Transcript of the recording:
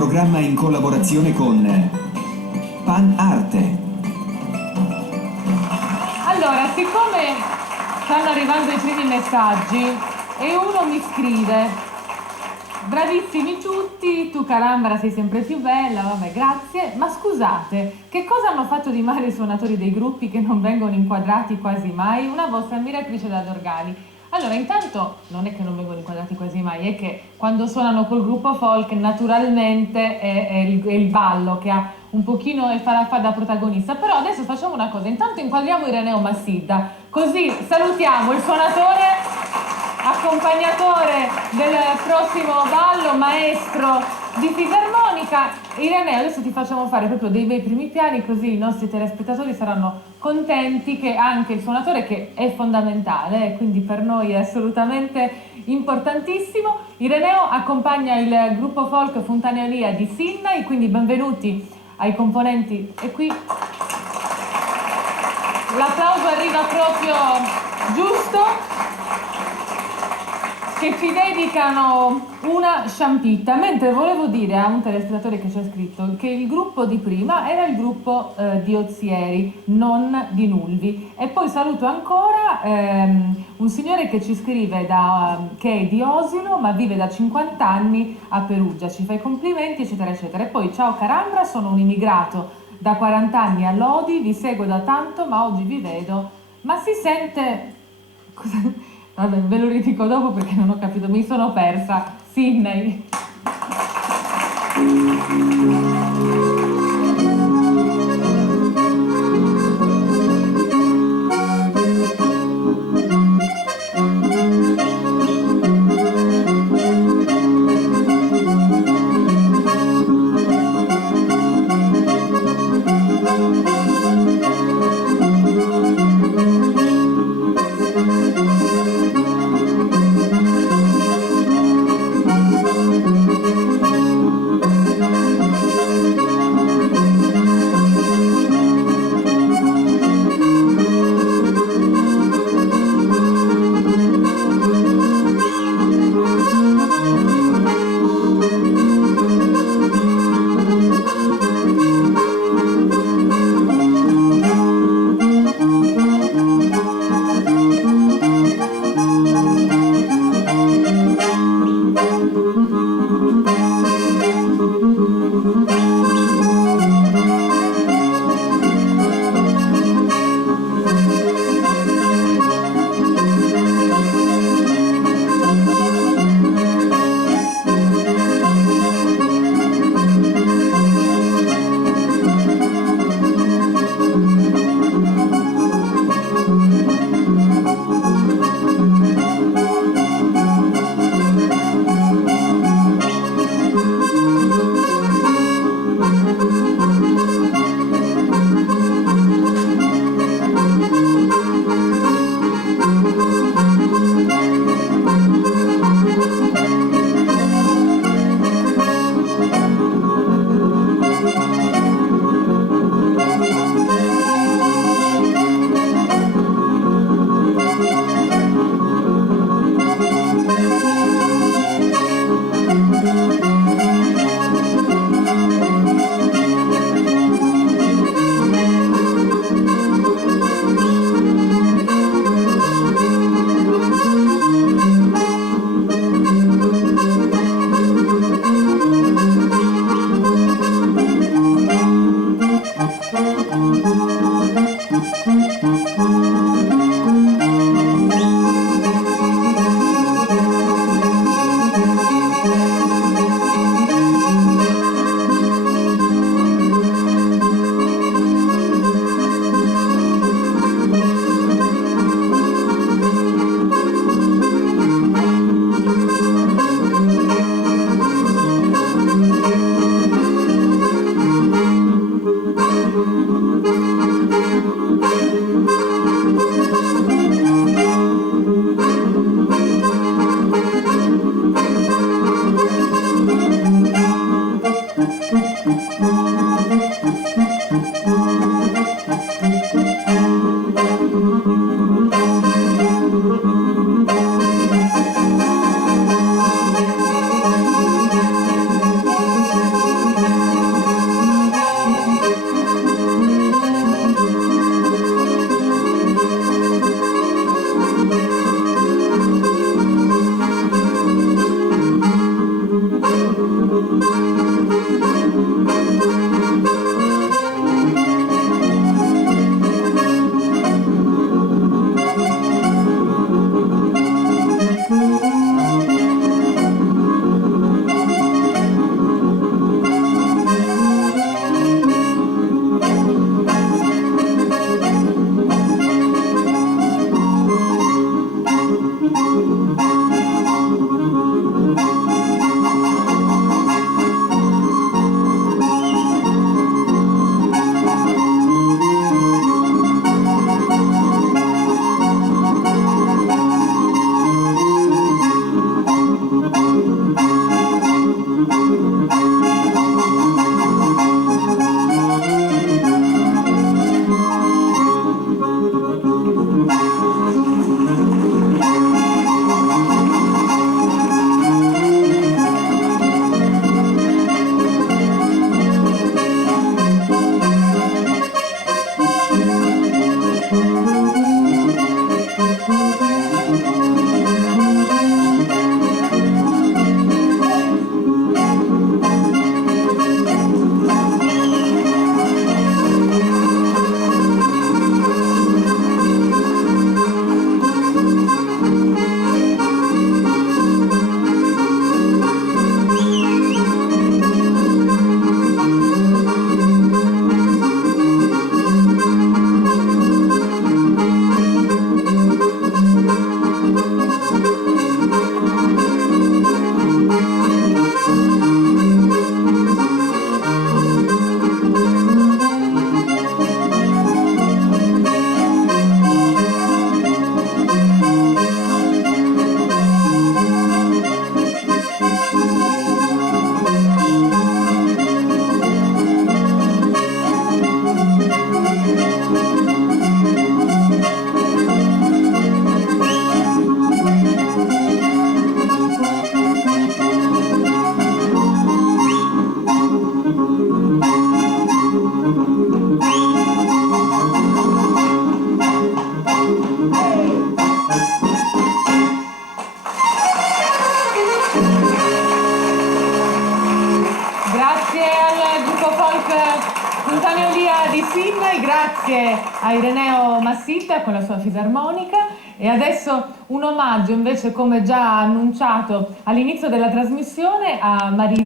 programma in collaborazione con Pan Arte. Allora, siccome stanno arrivando i primi messaggi e uno mi scrive: bravissimi tutti, tu Calambra sei sempre più bella, vabbè grazie, ma scusate, che cosa hanno fatto di male i suonatori dei gruppi che non vengono inquadrati quasi mai? Una vostra ammiratrice da Dorgali. Allora, intanto non è che non vengono inquadrati quasi mai, è che quando suonano col gruppo folk naturalmente è il ballo che ha un pochino e fa da protagonista. Però adesso facciamo una cosa, intanto inquadriamo Ireneo Massidda, così salutiamo il suonatore, accompagnatore del prossimo ballo, maestro di fisarmonica. Ireneo, adesso ti facciamo fare proprio dei bei primi piani, così i nostri telespettatori saranno contenti che anche il suonatore, che è fondamentale, quindi per noi è assolutamente importantissimo. Ireneo accompagna il gruppo folk Fontaneolia di Sydney, quindi benvenuti ai componenti. E qui l'applauso arriva proprio giusto, che ci dedicano una sciampitta, mentre volevo dire a un telespettatore che ci ha scritto che il gruppo di prima era il gruppo di Ozieri, non di Nulvi. E poi saluto ancora un signore che ci scrive che è di Osilo ma vive da 50 anni a Perugia, ci fa i complimenti eccetera eccetera. E poi: ciao Carambra, sono un immigrato da 40 anni a Lodi, vi seguo da tanto ma oggi vi vedo, ma si sente... Vabbè, ve lo ridico dopo perché non ho capito, mi sono persa. Sydney. Spontaneolia di Sydney, grazie a Ireneo Massitta con la sua fisarmonica. E adesso un omaggio invece, come già annunciato all'inizio della trasmissione, a Marisa.